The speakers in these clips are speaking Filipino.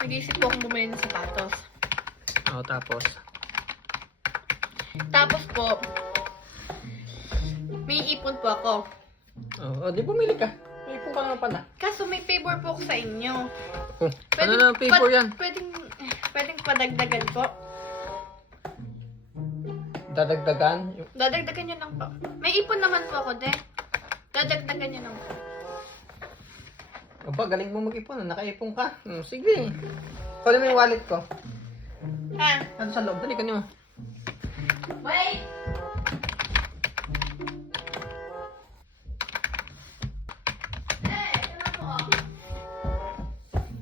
nag-iisip po akong bumili ng sapatos. O, tapos. Tapos po, may ipon po ako. O, o, di bumili ka. May ipon ka naman pala. Kaso may favor po ako sa inyo. Oh, ano na ang paper pad- yan? Pwedeng, pwedeng padagdagan po. Dadagdagan? Dadagdagan nyo lang po. May ipon naman po ako, de. Dadagdagan nyo lang po. Aba, galing mo mag-ipon. Nakaipon ka. Hmm, sige. Kunin mo yung wallet ko. Ha? Ano sa loob? Dali ka niyo. Wait!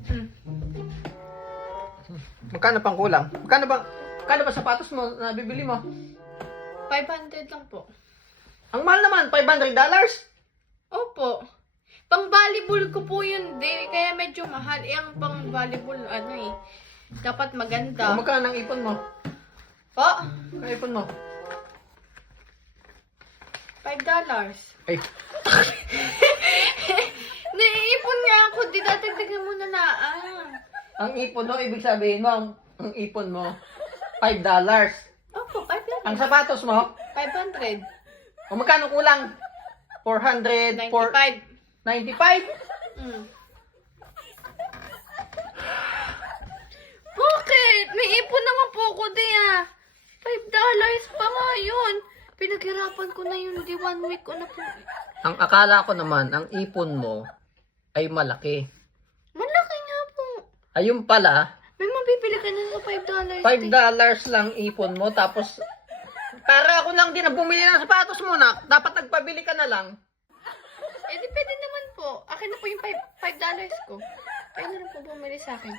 Hmm. Magkano pang kulang? Magkano ba? Magkano ba sapatos mo na bibili mo? 500 lang po. Ang mahal naman, $500 dollars. Opo. Pang volleyball ko po yun, de. Kaya medyo mahal. Eh, ang pang volleyball, ano eh. Dapat maganda. magkano ang ipon mo? Po, Ang ipon mo? 5 dollars. Ay, Naiipon nga ako, di dadagdagan mo na na. Ah. ang ipon mo, ibig sabihin mo, ang, ang ipon mo, $5 dollars. Opo, 5 dollars. Ang sapatos mo, 500. o magkano kulang? 400, 95. 95? Mm. Bakit? May ipon naman po ako di ah. 5 dollars pa nga yun. Pinaghirapan ko na yun. Di one week ko na po. Ang akala ko naman, ang ipon mo ay malaki. Malaki nga po. Ayun pala, May mabibili ka na sa 5 dollars. 5 dollars lang ipon mo, tapos para ako lang din ang bumili ng sapatos mo na, dapat nagpabili ka na lang. Eh di pwede naman po. Akin na po yung 5 dollars ko. Kayo na lang po bumili sa akin.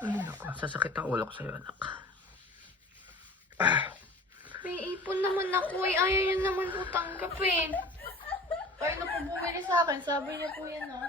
Ay, naku, sasakit ang ulo ko sa'yo, anak. May ipon naman ako eh. Ayaw niya naman po tanggapin. Kayo na po bumili sa akin. Sabi niya po yan ah.